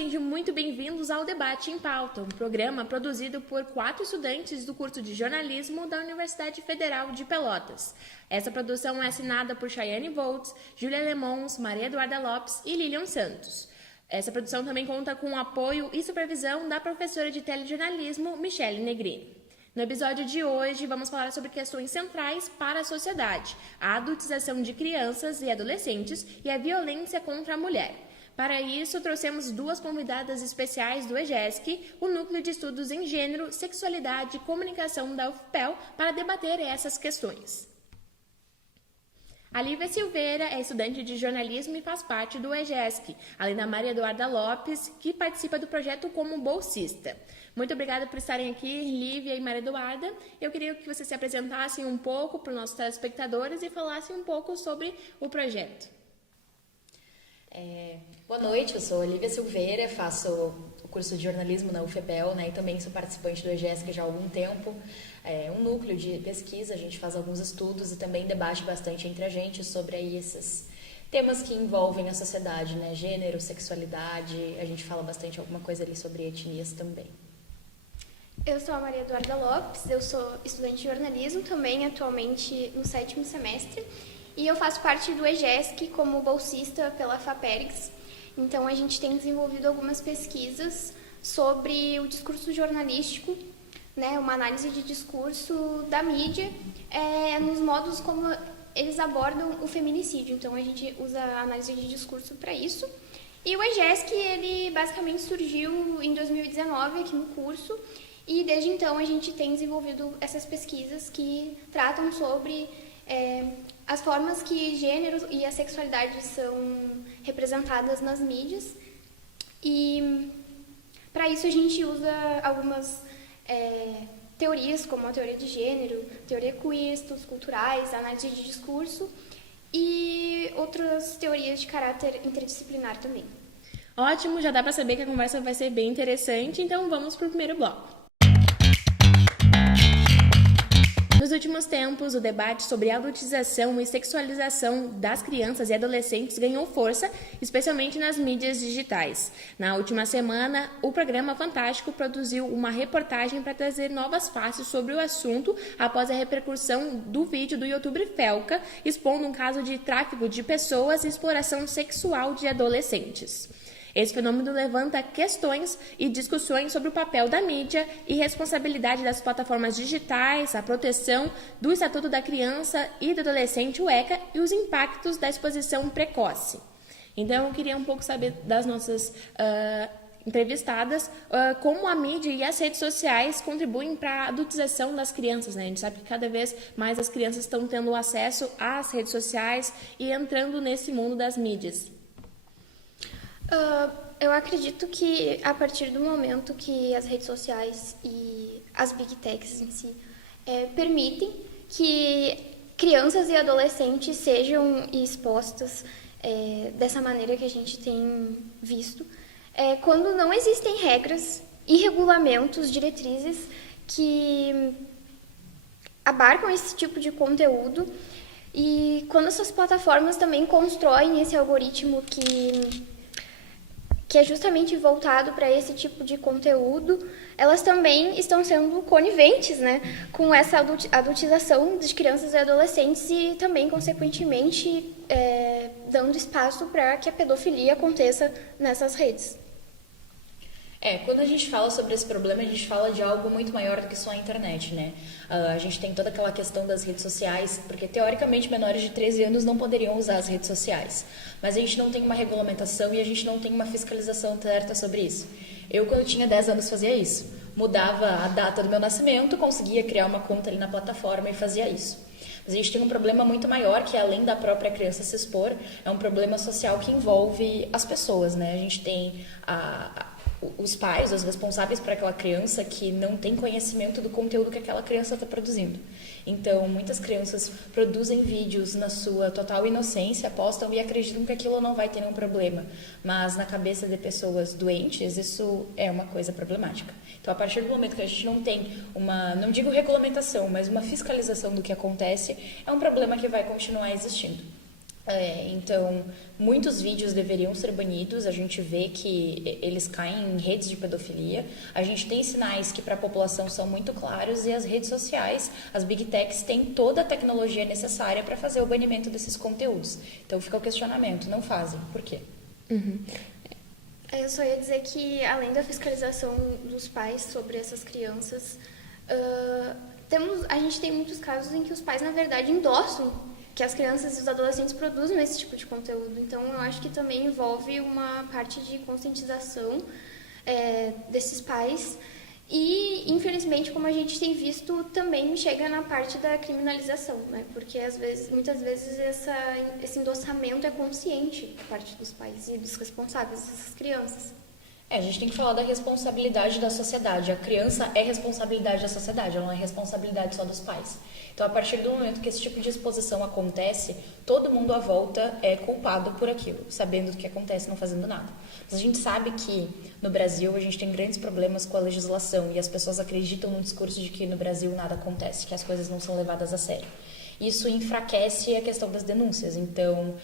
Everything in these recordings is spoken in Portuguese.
sejam muito bem-vindos ao Debate em Pauta, um programa produzido por 4 estudantes do curso de jornalismo da Universidade Federal de Pelotas. Essa produção é assinada por Chayane Voltz, Júlia Lemons, Maria Eduarda Lopes e Lilian Santos. Essa produção também conta com o apoio e supervisão da professora de telejornalismo Michele Negrini. No episódio de hoje, vamos falar sobre questões centrais para a sociedade, a adultização de crianças e adolescentes e a violência contra a mulher. Para isso, trouxemos 2 convidadas especiais do EGESC, o Núcleo de Estudos em Gênero, Sexualidade e Comunicação da UFPEL, para debater essas questões. A Lívia Silveira é estudante de jornalismo e faz parte do EGESC, além da Maria Eduarda Lopes, que participa do projeto como bolsista. Muito obrigada por estarem aqui, Lívia e Maria Eduarda. Eu queria que vocês se apresentassem um pouco para os nossos telespectadores e falassem um pouco sobre o projeto. Boa noite, eu sou a Lívia Silveira, faço o curso de jornalismo na UFPEL, e também sou participante do EGESC já há algum tempo. É um núcleo de pesquisa, a gente faz alguns estudos e também debate bastante entre a gente sobre esses temas que envolvem a sociedade, gênero, sexualidade, a gente fala bastante alguma coisa ali sobre etnias também. Eu sou a Maria Eduarda Lopes, eu sou estudante de jornalismo também, atualmente no 7º semestre, e eu faço parte do EGESC como bolsista pela FAPERGS. Então, a gente tem desenvolvido algumas pesquisas sobre o discurso jornalístico, uma análise de discurso da mídia, nos modos como eles abordam o feminicídio. Então, a gente usa a análise de discurso para isso. E o EGESC, ele basicamente surgiu em 2019 aqui no curso, e desde então a gente tem desenvolvido essas pesquisas que tratam sobre as formas que gênero e a sexualidade são representadas nas mídias. E para isso a gente usa algumas teorias, como a teoria de gênero, teoria queer, estudos culturais, análise de discurso e outras teorias de caráter interdisciplinar também. Ótimo, já dá para saber que a conversa vai ser bem interessante, então vamos para o primeiro bloco. Nos últimos tempos, o debate sobre a adultização e sexualização das crianças e adolescentes ganhou força, especialmente nas mídias digitais. Na última semana, o programa Fantástico produziu uma reportagem para trazer novas faces sobre o assunto após a repercussão do vídeo do youtuber Felca, expondo um caso de tráfico de pessoas e exploração sexual de adolescentes. Esse fenômeno levanta questões e discussões sobre o papel da mídia e responsabilidade das plataformas digitais, a proteção do Estatuto da Criança e do Adolescente, o ECA, e os impactos da exposição precoce. Então, eu queria um pouco saber das nossas entrevistadas como a mídia e as redes sociais contribuem para a adultização das crianças. A gente sabe que cada vez mais as crianças estão tendo acesso às redes sociais e entrando nesse mundo das mídias. Eu acredito que a partir do momento que as redes sociais e as big techs em si permitem que crianças e adolescentes sejam expostas dessa maneira que a gente tem visto, quando não existem regras e regulamentos, diretrizes que abarcam esse tipo de conteúdo, e quando essas plataformas também constroem esse algoritmo que é justamente voltado para esse tipo de conteúdo, elas também estão sendo coniventes, com essa adultização de crianças e adolescentes e também, consequentemente, dando espaço para que a pedofilia aconteça nessas redes. Quando a gente fala sobre esse problema, a gente fala de algo muito maior do que só a internet, A gente tem toda aquela questão das redes sociais, porque teoricamente menores de 13 anos não poderiam usar as redes sociais, mas a gente não tem uma regulamentação e a gente não tem uma fiscalização certa sobre isso. Eu, quando tinha 10 anos, fazia isso. Mudava a data do meu nascimento, conseguia criar uma conta ali na plataforma e fazia isso. Mas a gente tem um problema muito maior, que além da própria criança se expor, é um problema social que envolve as pessoas, A gente tem os pais, os responsáveis por aquela criança que não tem conhecimento do conteúdo que aquela criança está produzindo. Então, muitas crianças produzem vídeos na sua total inocência, postam e acreditam que aquilo não vai ter nenhum problema. Mas na cabeça de pessoas doentes, isso é uma coisa problemática. Então, a partir do momento que a gente não tem uma, não digo regulamentação, mas uma fiscalização do que acontece, é um problema que vai continuar existindo. Então, muitos vídeos deveriam ser banidos, a gente vê que eles caem em redes de pedofilia, a gente tem sinais que para a população são muito claros e as redes sociais, as big techs têm toda a tecnologia necessária para fazer o banimento desses conteúdos. Então fica o questionamento, não fazem, por quê? Eu só ia dizer que, além da fiscalização dos pais sobre essas crianças, a gente tem muitos casos em que os pais, na verdade, endossam que as crianças e os adolescentes produzem esse tipo de conteúdo. Então, eu acho que também envolve uma parte de conscientização desses pais. E, infelizmente, como a gente tem visto, também chega na parte da criminalização, né? Porque, muitas vezes, esse endossamento é consciente por parte dos pais e dos responsáveis dessas crianças. A gente tem que falar da responsabilidade da sociedade. A criança é responsabilidade da sociedade, ela não é responsabilidade só dos pais. Então, a partir do momento que esse tipo de exposição acontece, todo mundo à volta é culpado por aquilo, sabendo do que acontece, não fazendo nada. Mas a gente sabe que no Brasil a gente tem grandes problemas com a legislação e as pessoas acreditam no discurso de que no Brasil nada acontece, que as coisas não são levadas a sério. Isso enfraquece a questão das denúncias. Então,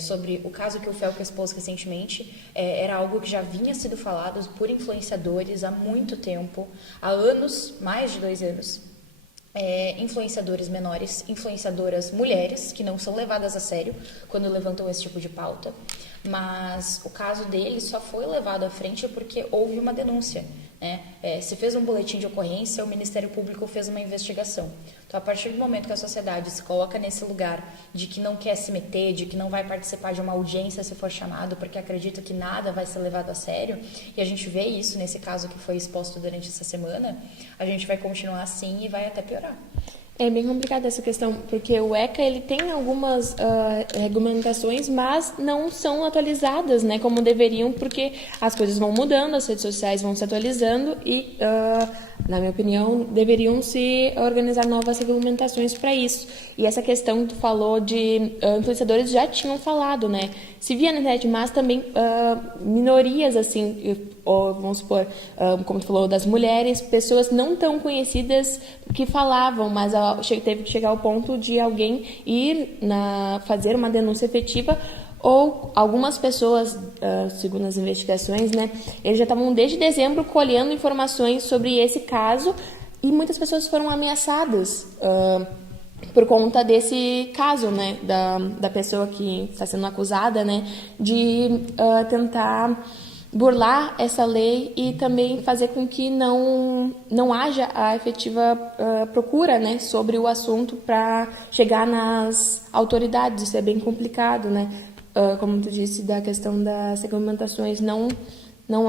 sobre o caso que o Felco expôs recentemente, era algo que já vinha sido falado por influenciadores há muito tempo, há anos, mais de 2 anos. Influenciadores menores, influenciadoras mulheres, que não são levadas a sério quando levantam esse tipo de pauta. Mas o caso dele só foi levado à frente porque houve uma denúncia, né? Se fez um boletim de ocorrência, o Ministério Público fez uma investigação. Então, a partir do momento que a sociedade se coloca nesse lugar de que não quer se meter, de que não vai participar de uma audiência se for chamado, porque acredita que nada vai ser levado a sério, e a gente vê isso nesse caso que foi exposto durante essa semana, a gente vai continuar assim e vai até piorar. É bem complicada essa questão, porque o ECA ele tem algumas regulamentações, mas não são atualizadas, né, como deveriam, porque as coisas vão mudando, as redes sociais vão se atualizando e, na minha opinião, deveriam se organizar novas regulamentações para isso. E essa questão que tu falou de influenciadores já tinham falado, né, se via na internet, mas também minorias, assim, ou, vamos supor, como tu falou, das mulheres, pessoas não tão conhecidas que falavam, mas teve que chegar ao ponto de alguém ir fazer uma denúncia efetiva, ou algumas pessoas, segundo as investigações, né, eles já estavam desde dezembro colhendo informações sobre esse caso e muitas pessoas foram ameaçadas por conta desse caso, né, da pessoa que está sendo acusada, né, de tentar burlar essa lei e também fazer com que não haja a efetiva procura, né, sobre o assunto para chegar nas autoridades. Isso é bem complicado, né? Como tu disse, da questão das regulamentações, não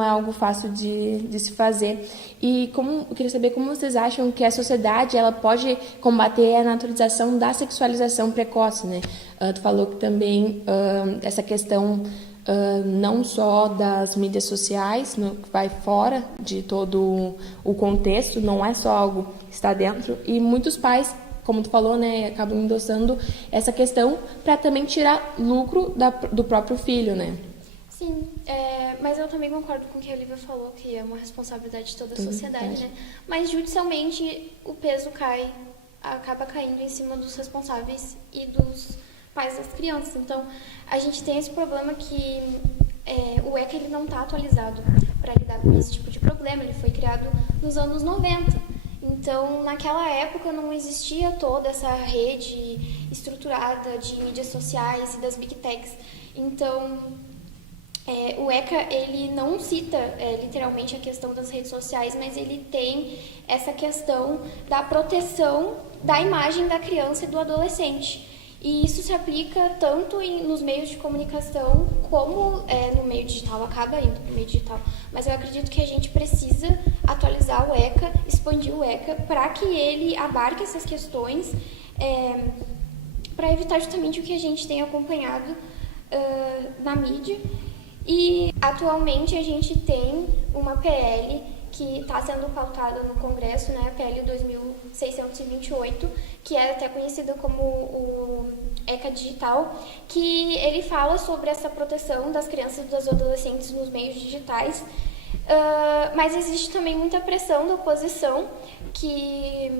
é algo fácil de se fazer. E eu queria saber como vocês acham que a sociedade ela pode combater a naturalização da sexualização precoce, né? Tu falou que também essa questão não só das mídias sociais, que vai fora de todo o contexto, não é só algo que está dentro, e muitos pais, como tu falou, né, acabam endossando essa questão para também tirar lucro do próprio filho, né? Sim, mas eu também concordo com o que a Olivia falou, que é uma responsabilidade de toda a sociedade, né? Mas judicialmente o peso acaba caindo em cima dos responsáveis e dos pais das crianças. Então, a gente tem esse problema que o ECA ele não está atualizado para lidar com esse tipo de problema. Ele foi criado nos anos 90. Então, naquela época não existia toda essa rede estruturada de mídias sociais e das big techs. Então, o ECA ele não cita literalmente a questão das redes sociais, mas ele tem essa questão da proteção da imagem da criança e do adolescente. E isso se aplica tanto nos meios de comunicação como no meio digital, acaba indo para o meio digital. Mas eu acredito que a gente precisa atualizar o ECA, expandir o ECA, para que ele abarque essas questões, para evitar justamente o que a gente tem acompanhado na mídia. E atualmente a gente tem uma PL que está sendo pautada no Congresso, né, a PL 2628, que é até conhecida como o ECA Digital, que ele fala sobre essa proteção das crianças e dos adolescentes nos meios digitais, Mas existe também muita pressão da oposição que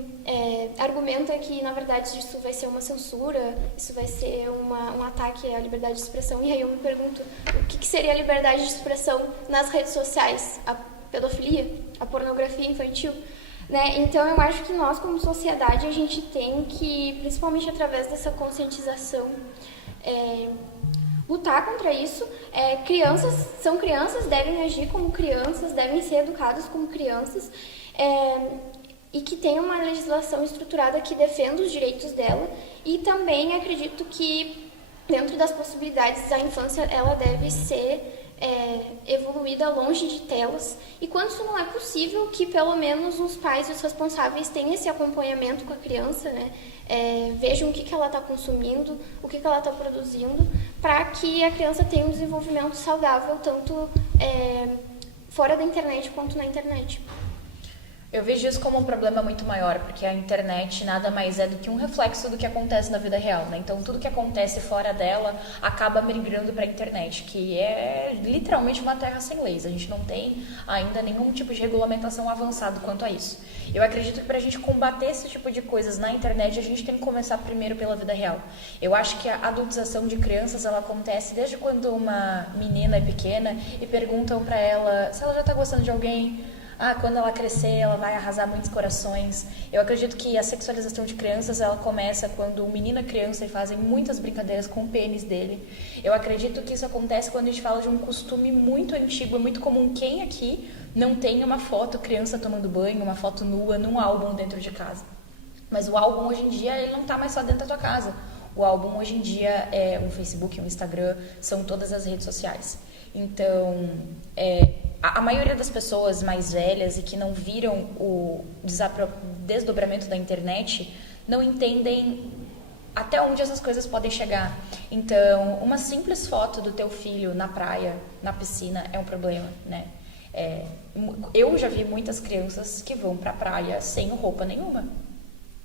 argumenta que, na verdade, isso vai ser uma censura, isso vai ser um ataque à liberdade de expressão. E aí eu me pergunto, o que seria a liberdade de expressão nas redes sociais? A pedofilia? A pornografia infantil? Né? Então, eu acho que nós, como sociedade, a gente tem que, principalmente através dessa conscientização, lutar contra isso. Crianças são crianças, devem agir como crianças, devem ser educadas como crianças, e que tenha uma legislação estruturada que defenda os direitos dela. E também acredito que, dentro das possibilidades, a infância ela deve ser evoluída longe de telas, e quando isso não é possível, que pelo menos os pais e os responsáveis tenham esse acompanhamento com a criança, né? Vejam o que ela está consumindo, o que ela está produzindo, para que a criança tenha um desenvolvimento saudável, tanto fora da internet quanto na internet. Eu vejo isso como um problema muito maior, porque a internet nada mais é do que um reflexo do que acontece na vida real, né? Então, tudo que acontece fora dela acaba migrando para a internet, que é literalmente uma terra sem leis. A gente não tem ainda nenhum tipo de regulamentação avançado quanto a isso. Eu acredito que para a gente combater esse tipo de coisas na internet, a gente tem que começar primeiro pela vida real. Eu acho que a adultização de crianças, ela acontece desde quando uma menina é pequena e perguntam para ela se ela já está gostando de alguém. Quando ela crescer, ela vai arrasar muitos corações. Eu acredito que a sexualização de crianças, ela começa quando o menino é criança e fazem muitas brincadeiras com o pênis dele. Eu acredito que isso acontece quando a gente fala de um costume muito antigo, muito comum. Quem aqui não tem uma foto criança tomando banho, uma foto nua, num álbum dentro de casa? Mas o álbum, hoje em dia, ele não está mais só dentro da tua casa. O álbum, hoje em dia, é um Facebook, um Instagram, são todas as redes sociais. Então, a maioria das pessoas mais velhas e que não viram o desdobramento da internet não entendem até onde essas coisas podem chegar. Então, uma simples foto do teu filho na praia, na piscina, é um problema, né? Eu já vi muitas crianças que vão pra praia sem roupa nenhuma,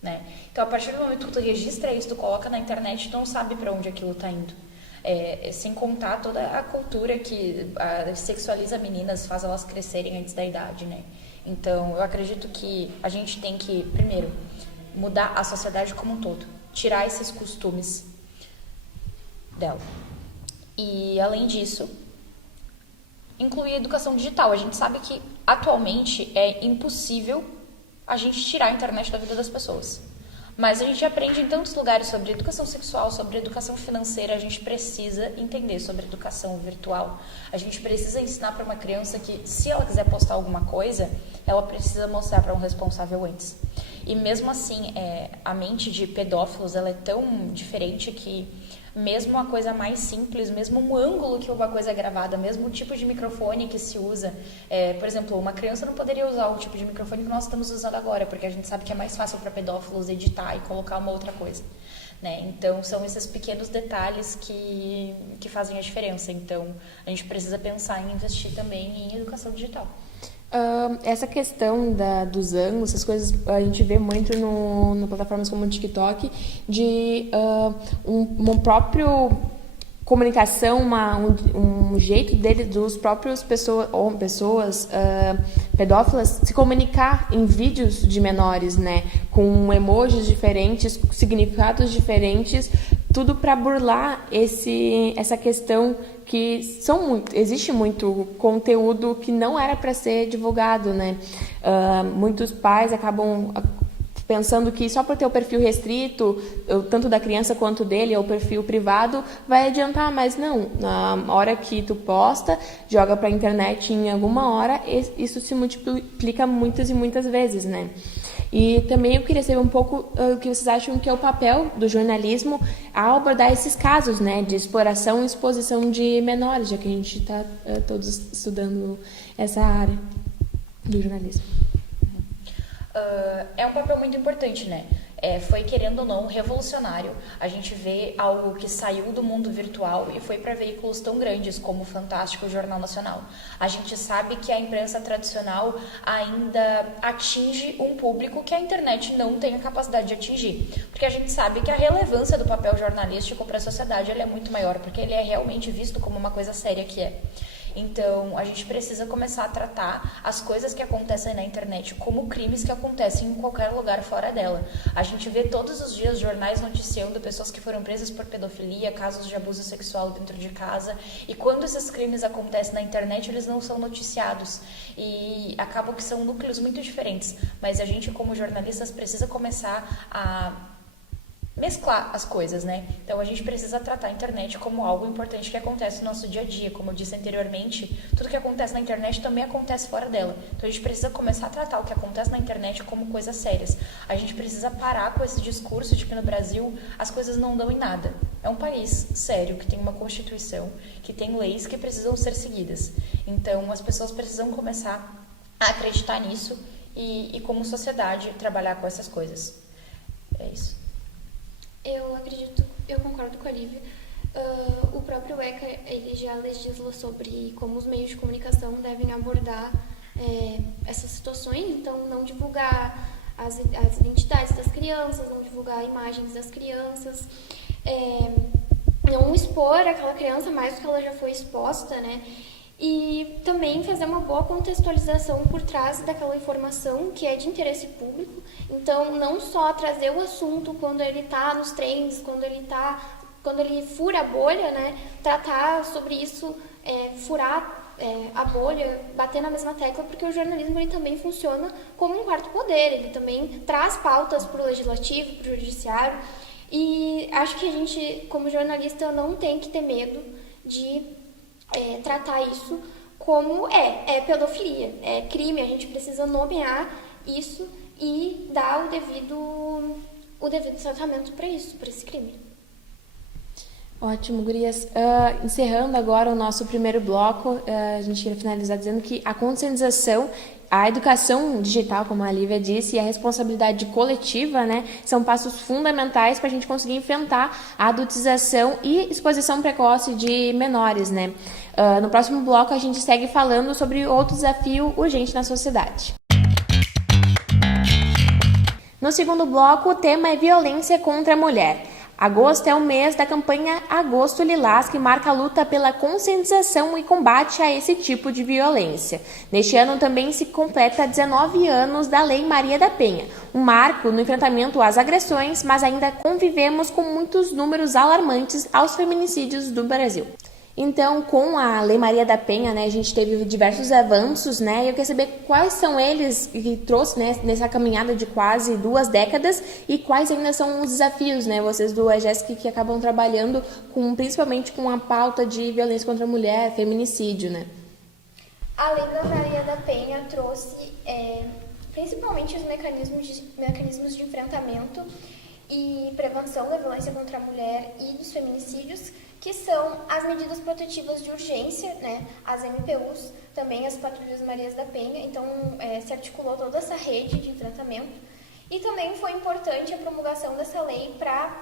né? Então, a partir do momento que tu registra isso, tu coloca na internet, tu não sabe pra onde aquilo tá indo. Sem contar toda a cultura que sexualiza meninas, faz elas crescerem antes da idade, né? Então, eu acredito que a gente tem que, primeiro, mudar a sociedade como um todo, tirar esses costumes dela. E, além disso, incluir a educação digital. A gente sabe que, atualmente, é impossível a gente tirar a internet da vida das pessoas. Mas a gente aprende em tantos lugares sobre educação sexual, sobre educação financeira. A gente precisa entender sobre educação virtual. A gente precisa ensinar para uma criança que, se ela quiser postar alguma coisa, ela precisa mostrar para um responsável antes. E mesmo assim, a mente de pedófilos, ela é tão diferente que mesmo a coisa mais simples, mesmo um ângulo que uma coisa é gravada, mesmo o tipo de microfone que se usa, por exemplo, uma criança não poderia usar o tipo de microfone que nós estamos usando agora, porque a gente sabe que é mais fácil para pedófilos editar e colocar uma outra coisa, né? Então, são esses pequenos detalhes que fazem a diferença. Então, a gente precisa pensar em investir também em educação digital. Essa questão dos ângulos, essas coisas a gente vê muito no plataformas como o TikTok, de um próprio comunicação, um jeito dos próprios pessoas pedófilas se comunicar em vídeos de menores, né, com emojis diferentes, significados diferentes, tudo para burlar essa questão que existe muito conteúdo que não era para ser divulgado, né? Muitos pais acabam pensando que só por ter o perfil restrito, tanto da criança quanto dele, ou o perfil privado, vai adiantar, mas não. Na hora que tu posta, joga para a internet em alguma hora, isso se multiplica muitas e muitas vezes, né? E também eu queria saber um pouco o que vocês acham que é o papel do jornalismo ao abordar esses casos, né, de exploração e exposição de menores, já que a gente está todos estudando essa área do jornalismo. É um papel muito importante, né? Foi, querendo ou não, revolucionário. A gente vê algo que saiu do mundo virtual e foi para veículos tão grandes como o Fantástico e o Jornal Nacional. A gente sabe que a imprensa tradicional ainda atinge um público que a internet não tem a capacidade de atingir. Porque a gente sabe que a relevância do papel jornalístico para a sociedade ele é muito maior, porque ele é realmente visto como uma coisa séria que é. Então, a gente precisa começar a tratar as coisas que acontecem na internet como crimes que acontecem em qualquer lugar fora dela. A gente vê todos os dias jornais noticiando pessoas que foram presas por pedofilia, casos de abuso sexual dentro de casa, e quando esses crimes acontecem na internet, eles não são noticiados, e acabam que são núcleos muito diferentes, mas a gente, como jornalistas, precisa começar a mesclar as coisas, né? Então a gente precisa tratar a internet como algo importante que acontece no nosso dia a dia. Como eu disse anteriormente, tudo que acontece na internet também acontece fora dela. Então a gente precisa começar a tratar o que acontece na internet como coisas sérias. A gente precisa parar com esse discurso de que no Brasil as coisas não dão em nada. É um país sério, que tem uma constituição, que tem leis que precisam ser seguidas. Então as pessoas precisam começar a acreditar nisso e como sociedade, trabalhar com essas coisas. É isso. Eu concordo com a Lívia. O próprio ECA, ele já legisla sobre como os meios de comunicação devem abordar essas situações, então não divulgar as identidades das crianças, não divulgar imagens das crianças, não expor aquela criança mais do que ela já foi exposta, né? E também fazer uma boa contextualização por trás daquela informação que é de interesse público. Então, não só trazer o assunto quando ele está nos trends, quando ele fura a bolha, né? Tratar sobre isso, furar a bolha, bater na mesma tecla, porque o jornalismo ele também funciona como um quarto poder. Ele também traz pautas para o legislativo, para o judiciário. E acho que a gente, como jornalista, não tem que ter medo de tratar isso como é pedofilia, é crime. A gente precisa nomear isso e dar o devido tratamento para isso, para esse crime. Ótimo, gurias. Encerrando agora o nosso primeiro bloco, a gente ia finalizar dizendo que a conscientização, a educação digital, como a Lívia disse, e a responsabilidade coletiva, né, são passos fundamentais para a gente conseguir enfrentar a adultização e exposição precoce de menores, né? No próximo bloco, a gente segue falando sobre outro desafio urgente na sociedade. No segundo bloco, o tema é violência contra a mulher. Agosto é o mês da campanha Agosto Lilás, que marca a luta pela conscientização e combate a esse tipo de violência. Neste ano também se completa 19 anos da Lei Maria da Penha, um marco no enfrentamento às agressões, mas ainda convivemos com muitos números alarmantes aos feminicídios do Brasil. Então, com a Lei Maria da Penha, né, a gente teve diversos avanços, né, e eu quero saber quais são eles que trouxe, né, nessa caminhada de quase 2 décadas e quais ainda são os desafios, né, vocês do EGESC que acabam trabalhando principalmente com a pauta de violência contra a mulher, feminicídio, né. A Lei da Maria da Penha trouxe principalmente os mecanismos de enfrentamento e prevenção da violência contra a mulher e dos feminicídios, que são as medidas protetivas de urgência, né, as MPUs, também as patrulhas Marias da Penha. Então, se articulou toda essa rede de enfrentamento. E também foi importante a promulgação dessa lei para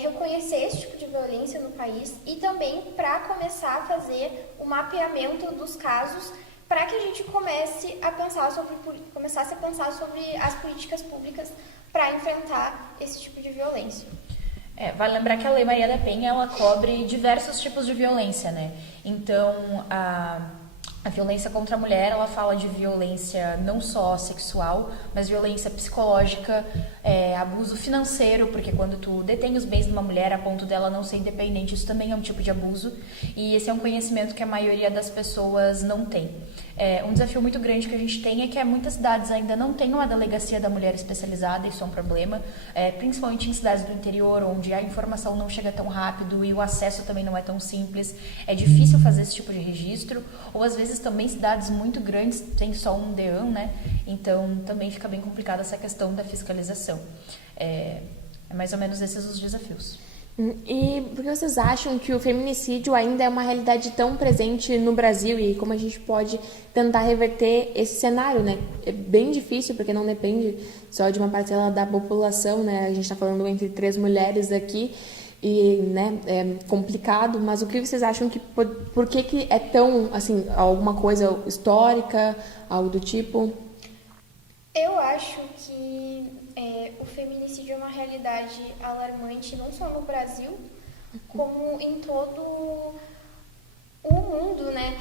reconhecer esse tipo de violência no país e também para começar a fazer o mapeamento dos casos, para que a gente começasse a pensar sobre as políticas públicas para enfrentar esse tipo de violência. Vale lembrar que a Lei Maria da Penha, ela cobre diversos tipos de violência, né? Então, a violência contra a mulher, ela fala de violência não só sexual, mas violência psicológica, abuso financeiro, porque quando tu detém os bens de uma mulher a ponto dela não ser independente, isso também é um tipo de abuso, e esse é um conhecimento que a maioria das pessoas não tem. Um desafio muito grande que a gente tem é que muitas cidades ainda não têm uma delegacia da mulher especializada, isso é um problema, principalmente em cidades do interior, onde a informação não chega tão rápido e o acesso também não é tão simples. É difícil fazer esse tipo de registro, ou às vezes também cidades muito grandes têm só um DEAN, né? Então também fica bem complicada essa questão da fiscalização. É mais ou menos esses os desafios. E por que vocês acham que o feminicídio ainda é uma realidade tão presente no Brasil e como a gente pode tentar reverter esse cenário, né? É bem difícil porque não depende só de uma parcela da população, né? A gente está falando entre 3 mulheres aqui e, né, é complicado, mas o que vocês acham por que é tão, assim, alguma coisa histórica, algo do tipo? Eu acho que o feminicídio é uma realidade alarmante, não só no Brasil, como em todo o mundo, né?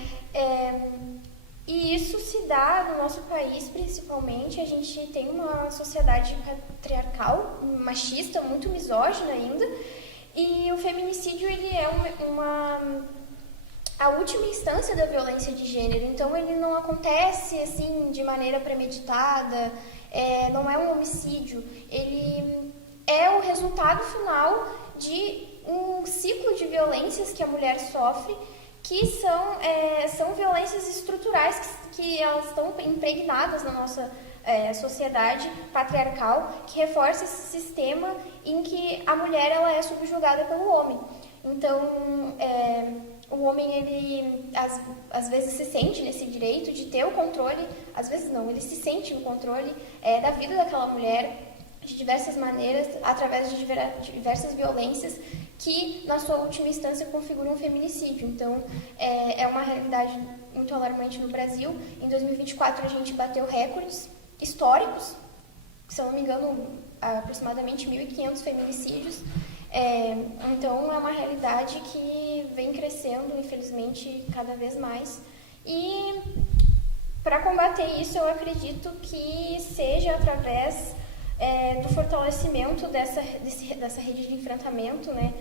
dá no nosso país, principalmente, a gente tem uma sociedade patriarcal, machista, muito misógina ainda, e o feminicídio ele é a última instância da violência de gênero, então ele não acontece assim de maneira premeditada, não é um homicídio, ele é o resultado final de um ciclo de violências que a mulher sofre, que são violências estruturais que elas estão impregnadas na nossa sociedade patriarcal, que reforça esse sistema em que a mulher ela é subjugada pelo homem. Então, o homem, ele às vezes se sente nesse direito de ter o controle, às vezes não, ele se sente no controle da vida daquela mulher de diversas maneiras, através de diversas violências que, na sua última instância, configuram um feminicídio. Então, é uma realidade muito alarmante no Brasil. Em 2024, a gente bateu recordes históricos, se eu não me engano, aproximadamente 1.500 feminicídios. Então, é uma realidade que vem crescendo, infelizmente, cada vez mais. E, para combater isso, eu acredito que seja através do fortalecimento dessa rede de enfrentamento, né,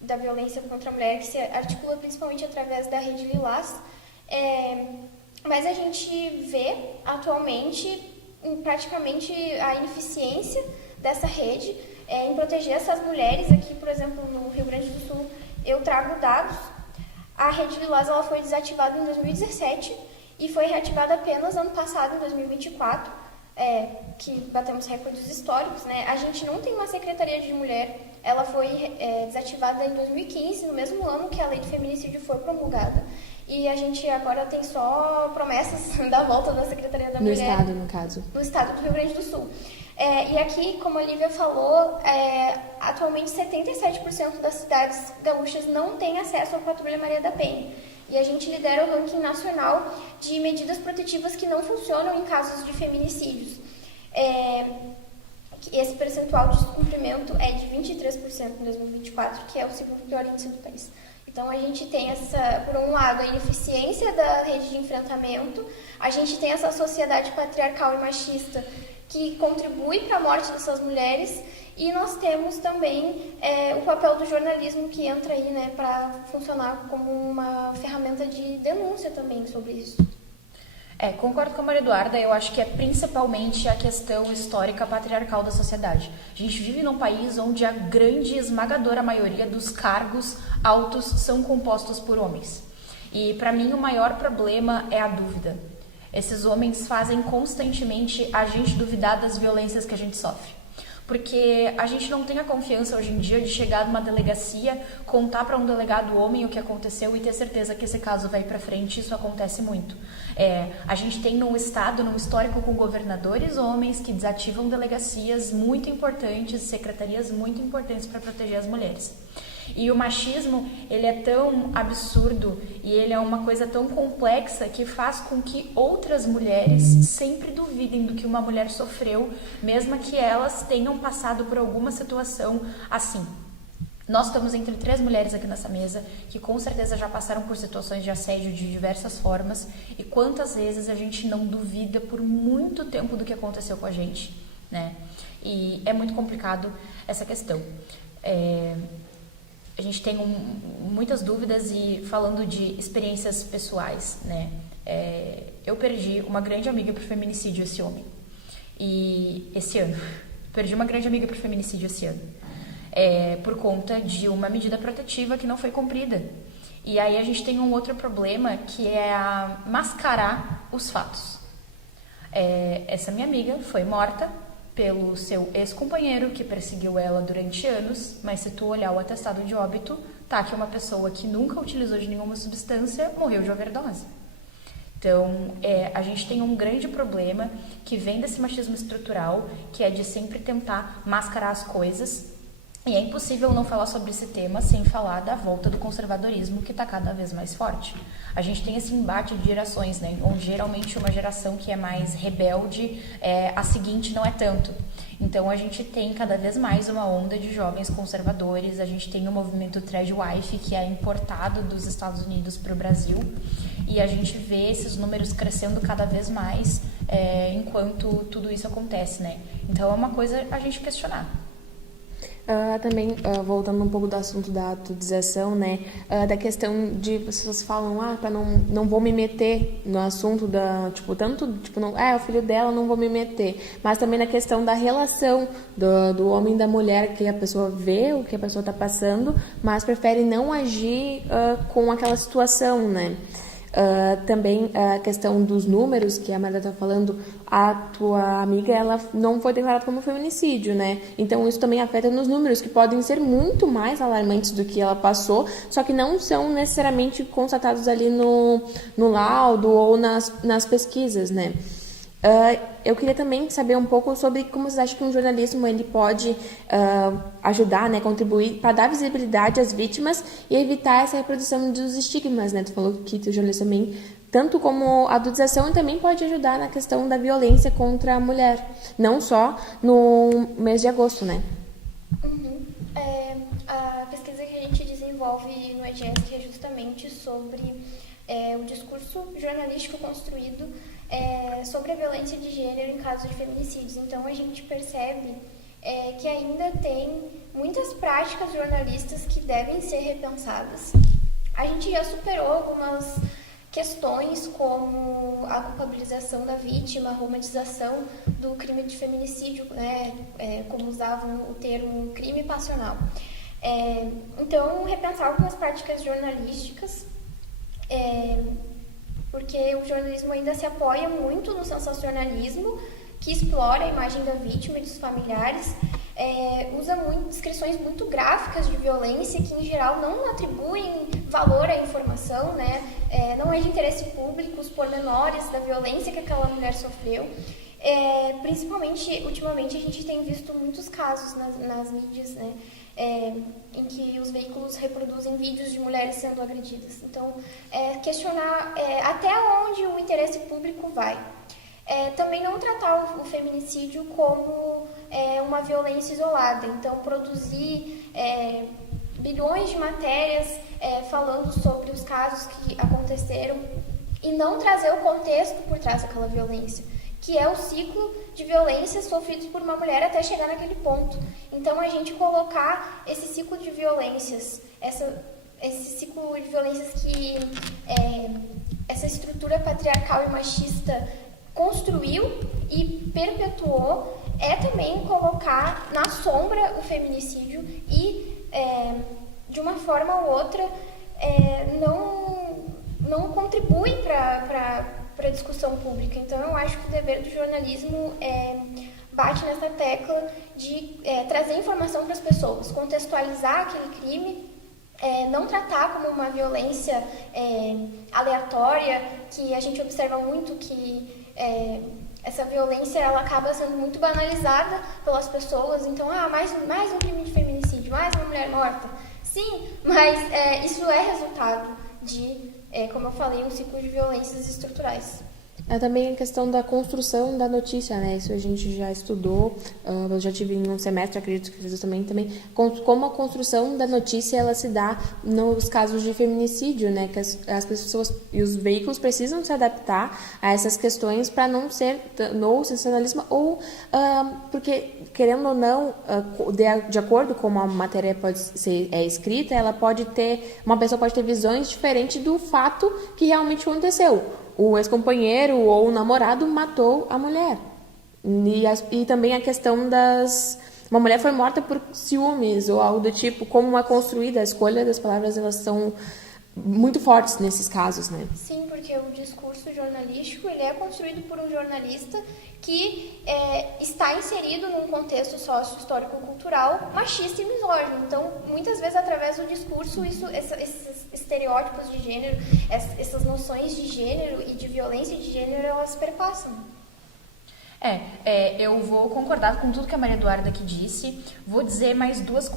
da violência contra a mulher, que se articula principalmente através da Rede Lilás. Mas a gente vê, atualmente, praticamente a ineficiência dessa rede em proteger essas mulheres. Aqui, por exemplo, no Rio Grande do Sul, eu trago dados. A Rede Lilás ela foi desativada em 2017 e foi reativada apenas ano passado, em 2024, que batemos recordes históricos, né? A gente não tem uma secretaria de mulher, ela foi desativada em 2015, no mesmo ano que a lei de feminicídio foi promulgada. E a gente agora tem só promessas da volta da Secretaria da Mulher. No estado, no caso. No estado do Rio Grande do Sul. E aqui, como a Lívia falou, atualmente 77% das cidades gaúchas não têm acesso à Patrulha Maria da Penha. E a gente lidera o ranking nacional de medidas protetivas que não funcionam em casos de feminicídios. Esse percentual de descumprimento é de 23% em 2024, que é o segundo pior índice do país. Então, a gente tem por um lado, a ineficiência da rede de enfrentamento, a gente tem essa sociedade patriarcal e machista que contribui para a morte dessas mulheres, e nós temos também o papel do jornalismo que entra aí, né, para funcionar como uma ferramenta de denúncia também sobre isso. Concordo com a Maria Eduarda, eu acho que é principalmente a questão histórica patriarcal da sociedade. A gente vive num país onde a grande esmagadora maioria dos cargos altos são compostos por homens. E para mim o maior problema é a dúvida. Esses homens fazem constantemente a gente duvidar das violências que a gente sofre. Porque a gente não tem a confiança hoje em dia de chegar numa delegacia, contar para um delegado homem o que aconteceu e ter certeza que esse caso vai para frente. Isso acontece muito. A gente tem no estado, num histórico com governadores homens que desativam delegacias muito importantes, secretarias muito importantes para proteger as mulheres. E o machismo, ele é tão absurdo e ele é uma coisa tão complexa que faz com que outras mulheres sempre duvidem do que uma mulher sofreu, mesmo que elas tenham passado por alguma situação assim. Nós estamos entre 3 mulheres aqui nessa mesa que com certeza já passaram por situações de assédio de diversas formas, e quantas vezes a gente não duvida por muito tempo do que aconteceu com a gente, né? E é muito complicado essa questão. A gente tem muitas dúvidas, e falando de experiências pessoais, né? Eu perdi uma grande amiga por feminicídio esse ano. Perdi uma grande amiga por feminicídio esse ano. Por conta de uma medida protetiva que não foi cumprida. E aí a gente tem um outro problema, que é a mascarar os fatos. Essa minha amiga foi morta pelo seu ex-companheiro, que perseguiu ela durante anos, mas se tu olhar o atestado de óbito, tá que uma pessoa que nunca utilizou de nenhuma substância morreu de overdose. Então, a gente tem um grande problema que vem desse machismo estrutural, que é de sempre tentar mascarar as coisas, e é impossível não falar sobre esse tema sem falar da volta do conservadorismo, que está cada vez mais forte. A gente tem esse embate de gerações, né, onde geralmente uma geração que é mais rebelde, a seguinte não é tanto. Então a gente tem cada vez mais uma onda de jovens conservadores, a gente tem o movimento Tradwife, que é importado dos Estados Unidos para o Brasil, e a gente vê esses números crescendo cada vez mais enquanto tudo isso acontece, né? Então é uma coisa a gente questionar. Também, voltando um pouco do assunto da atualização, né, da questão de pessoas falam, não vou me meter no assunto da, não, é o filho dela, não vou me meter, mas também na questão da relação do homem e da mulher, que a pessoa vê o que a pessoa está passando, mas prefere não agir com aquela situação, né. Também a questão dos números, que a Maria está falando, a tua amiga, ela não foi declarada como feminicídio, né? Então isso também afeta nos números, que podem ser muito mais alarmantes do que ela passou, só que não são necessariamente constatados ali no laudo ou nas pesquisas, né? Eu queria também saber um pouco sobre como vocês acham que um jornalismo ele pode ajudar, né, contribuir para dar visibilidade às vítimas e evitar essa reprodução dos estigmas, né? Tu falou que o jornalismo também, tanto como a adultização, também pode ajudar na questão da violência contra a mulher, não só no mês de agosto, né? Uhum. A pesquisa que a gente desenvolve no EGESC é justamente sobre o discurso jornalístico construído sobre a violência de gênero em casos de feminicídios. Então, a gente percebe que ainda tem muitas práticas jornalistas que devem ser repensadas. A gente já superou algumas questões como a culpabilização da vítima, a romantização do crime de feminicídio, né, como usavam o termo crime passional. Então, repensar algumas práticas jornalísticas, porque o jornalismo ainda se apoia muito no sensacionalismo, que explora a imagem da vítima e dos familiares, usa descrições muito gráficas de violência que, em geral, não atribuem valor à informação, né? Não é de interesse público os pormenores da violência que aquela mulher sofreu. Principalmente, ultimamente, a gente tem visto muitos casos nas mídias, né? Em que os veículos reproduzem vídeos de mulheres sendo agredidas. Então, questionar até onde o interesse público vai. Também não tratar o feminicídio como uma violência isolada. Então, produzir bilhões de matérias falando sobre os casos que aconteceram e não trazer o contexto por trás daquela violência, que é o ciclo de violências sofridos por uma mulher até chegar naquele ponto. Então, a gente colocar esse ciclo de violências, esse ciclo de violências que essa estrutura patriarcal e machista construiu e perpetuou, também colocar na sombra o feminicídio e, de uma forma ou outra, não contribui para a discussão pública. Então, eu acho que o dever do jornalismo bate nessa tecla de trazer informação para as pessoas, contextualizar aquele crime, não tratar como uma violência aleatória, que a gente observa muito que essa violência ela acaba sendo muito banalizada pelas pessoas. Então, mais um crime de feminicídio, mais uma mulher morta. Sim, mas isso é resultado de, como eu falei, um ciclo de violências estruturais. Também a questão da construção da notícia, né? Isso a gente já estudou, eu já tive em um semestre, acredito que vocês também, como a construção da notícia ela se dá nos casos de feminicídio, né? Que as pessoas e os veículos precisam se adaptar a essas questões para não ser no sensacionalismo ou porque, querendo ou não, de acordo com como a matéria pode ser escrita, uma pessoa pode ter visões diferentes do fato que realmente aconteceu. O ex-companheiro ou o namorado matou a mulher. E também a questão uma mulher foi morta por ciúmes ou algo do tipo, como é construída, a escolha das palavras, elas são muito fortes nesses casos, né? Sim, porque o discurso jornalístico, ele é construído por um jornalista que está inserido num contexto sócio-histórico-cultural machista e misógino. Então, muitas vezes, através do discurso, esses estereótipos de gênero, essas noções de gênero e de violência de gênero, elas perpassam. Eu vou concordar com tudo que a Maria Eduarda aqui disse. Vou dizer mais duas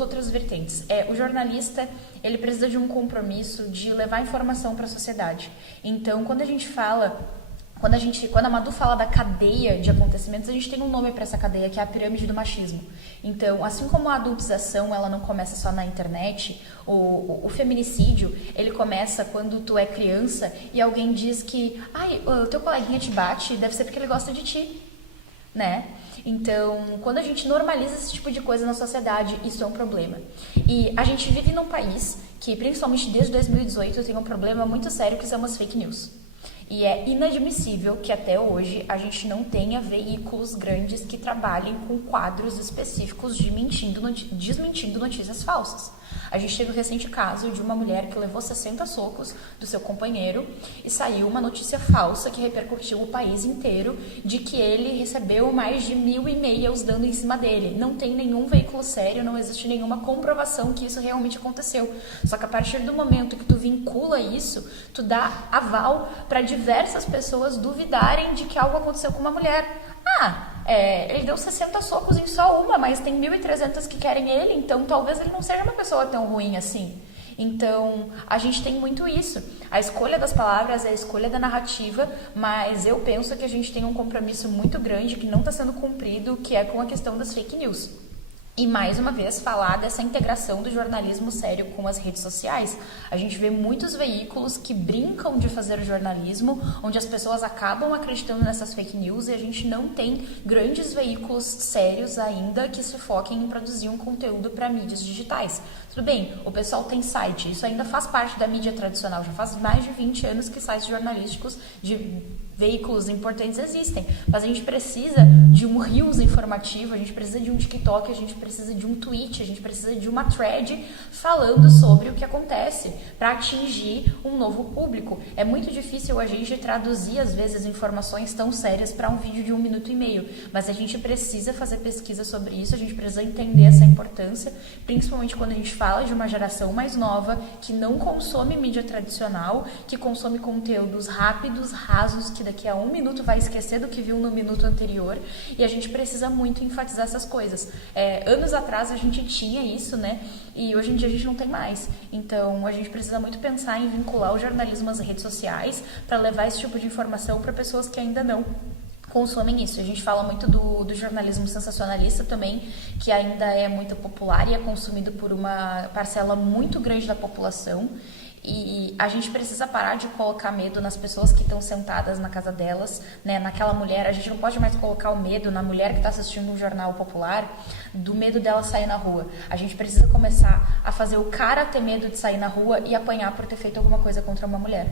outras vertentes. O jornalista, ele precisa de um compromisso de levar informação para a sociedade. Então, quando a gente fala Quando a Madu fala da cadeia de acontecimentos, a gente tem um nome para essa cadeia, que é a pirâmide do machismo. Então, assim como a adultização, ela não começa só na internet, o feminicídio, ele começa quando tu é criança e alguém diz que, o teu coleguinha te bate, deve ser porque ele gosta de ti, né? Então, quando a gente normaliza esse tipo de coisa na sociedade, isso é um problema. E a gente vive num país que, principalmente desde 2018, tem um problema muito sério que são as fake news. E é inadmissível que até hoje a gente não tenha veículos grandes que trabalhem com quadros específicos desmentindo notícias falsas. A gente teve o recente caso de uma mulher que levou 60 socos do seu companheiro e saiu uma notícia falsa que repercutiu o país inteiro de que ele recebeu mais de 1.000 e-mails dando em cima dele. Não tem nenhum veículo sério, não existe nenhuma comprovação que isso realmente aconteceu. Só que a partir do momento que tu vincula isso, tu dá aval para diversas pessoas duvidarem de que algo aconteceu com uma mulher. Ele deu 60 socos em só uma, mas tem 1.300 que querem ele, então talvez ele não seja uma pessoa tão ruim assim. Então, a gente tem muito isso. A escolha das palavras é a escolha da narrativa, mas eu penso que a gente tem um compromisso muito grande que não está sendo cumprido, que é com a questão das fake news. E, mais uma vez, falar dessa integração do jornalismo sério com as redes sociais. A gente vê muitos veículos que brincam de fazer o jornalismo, onde as pessoas acabam acreditando nessas fake news e a gente não tem grandes veículos sérios ainda que se foquem em produzir um conteúdo para mídias digitais. Tudo bem, o pessoal tem site, isso ainda faz parte da mídia tradicional, já faz mais de 20 anos que sites jornalísticos de veículos importantes existem, mas a gente precisa de um Reels informativo, a gente precisa de um TikTok, a gente precisa de um tweet, a gente precisa de uma thread falando sobre o que acontece para atingir um novo público. É muito difícil a gente traduzir, às vezes, informações tão sérias para um vídeo de 1 minuto e meio, mas a gente precisa fazer pesquisa sobre isso, a gente precisa entender essa importância, principalmente quando a gente fala de uma geração mais nova que não consome mídia tradicional, que consome conteúdos rápidos, rasos, que daqui a 1 minuto vai esquecer do que viu no minuto anterior, e a gente precisa muito enfatizar essas coisas. Anos atrás a gente tinha isso, né? E hoje em dia a gente não tem mais. Então a gente precisa muito pensar em vincular o jornalismo às redes sociais para levar esse tipo de informação para pessoas que ainda não consomem isso. A gente fala muito do jornalismo sensacionalista também, que ainda é muito popular e é consumido por uma parcela muito grande da população. E a gente precisa parar de colocar medo nas pessoas que estão sentadas na casa delas, né? Naquela mulher. A gente não pode mais colocar o medo na mulher que está assistindo um jornal popular, do medo dela sair na rua. A gente precisa começar a fazer o cara ter medo de sair na rua e apanhar por ter feito alguma coisa contra uma mulher.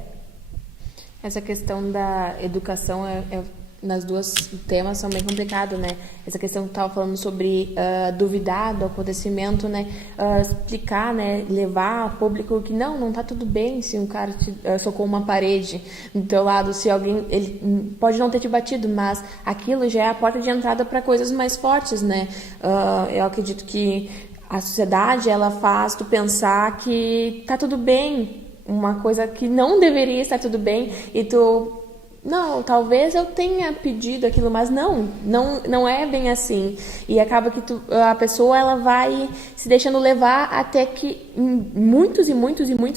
Essa questão da educação nas duas temas são bem complicados, né? Essa questão que tu estava falando sobre duvidar do acontecimento, né? Explicar, né? Levar ao público que não tá tudo bem se um cara te socou uma parede do teu lado, se alguém, ele pode não ter te batido, mas aquilo já é a porta de entrada para coisas mais fortes, né? Eu acredito que a sociedade, ela faz tu pensar que tá tudo bem, uma coisa que não deveria estar tudo bem, e tu... Não, talvez eu tenha pedido aquilo, mas não é bem assim. E acaba que a pessoa, ela vai se deixando levar até que em muitos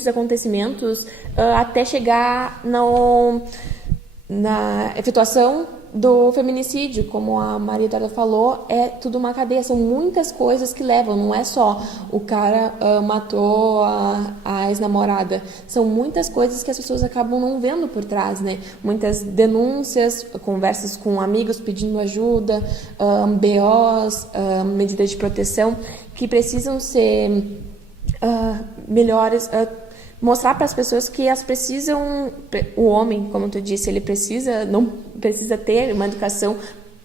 acontecimentos, até chegar na efetuação do feminicídio, como a Maria Eduarda falou, é tudo uma cadeia, são muitas coisas que levam, não é só o cara matou a ex-namorada, são muitas coisas que as pessoas acabam não vendo por trás, né? Muitas denúncias, conversas com amigos pedindo ajuda, BOs, medidas de proteção, que precisam ser melhores, mostrar para as pessoas que elas precisam, o homem, como tu disse, ele não precisa ter uma educação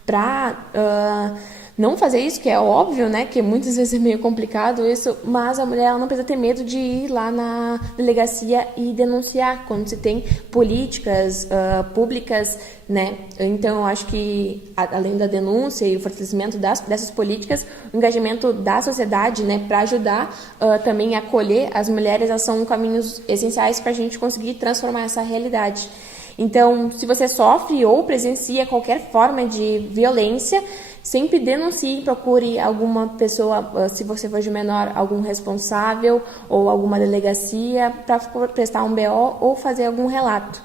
para não fazer isso, que é óbvio, né, que muitas vezes é meio complicado isso, mas a mulher, ela não precisa ter medo de ir lá na delegacia e denunciar quando se tem políticas públicas, né? Então, eu acho que, além da denúncia e o fortalecimento dessas políticas, o engajamento da sociedade, né, para ajudar também a acolher as mulheres, elas são caminhos essenciais para a gente conseguir transformar essa realidade. Então, se você sofre ou presencia qualquer forma de violência, sempre denuncie, procure alguma pessoa, se você for de menor, algum responsável ou alguma delegacia para prestar um BO ou fazer algum relato.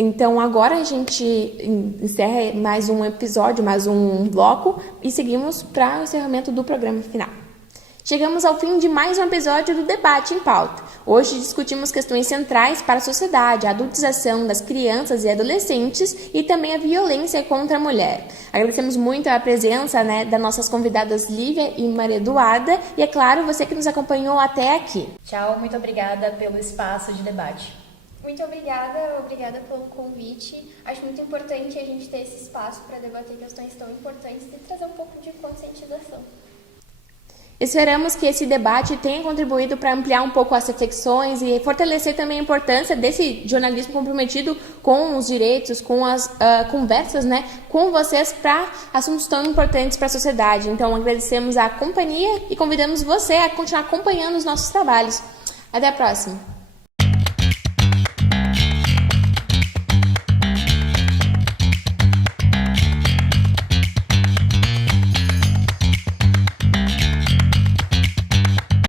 Então, agora a gente encerra mais um episódio, mais um bloco e seguimos para o encerramento do programa final. Chegamos ao fim de mais um episódio do Debate em Pauta. Hoje discutimos questões centrais para a sociedade, a adultização das crianças e adolescentes e também a violência contra a mulher. Agradecemos muito a presença das nossas convidadas Lívia e Maria Eduarda e, é claro, você que nos acompanhou até aqui. Tchau, muito obrigada pelo espaço de debate. Muito obrigada pelo convite. Acho muito importante a gente ter esse espaço para debater questões tão importantes e trazer um pouco de conscientização. Esperamos que esse debate tenha contribuído para ampliar um pouco as reflexões e fortalecer também a importância desse jornalismo comprometido com os direitos, com as conversas com vocês para assuntos tão importantes para a sociedade. Então, agradecemos a companhia e convidamos você a continuar acompanhando os nossos trabalhos. Até a próxima!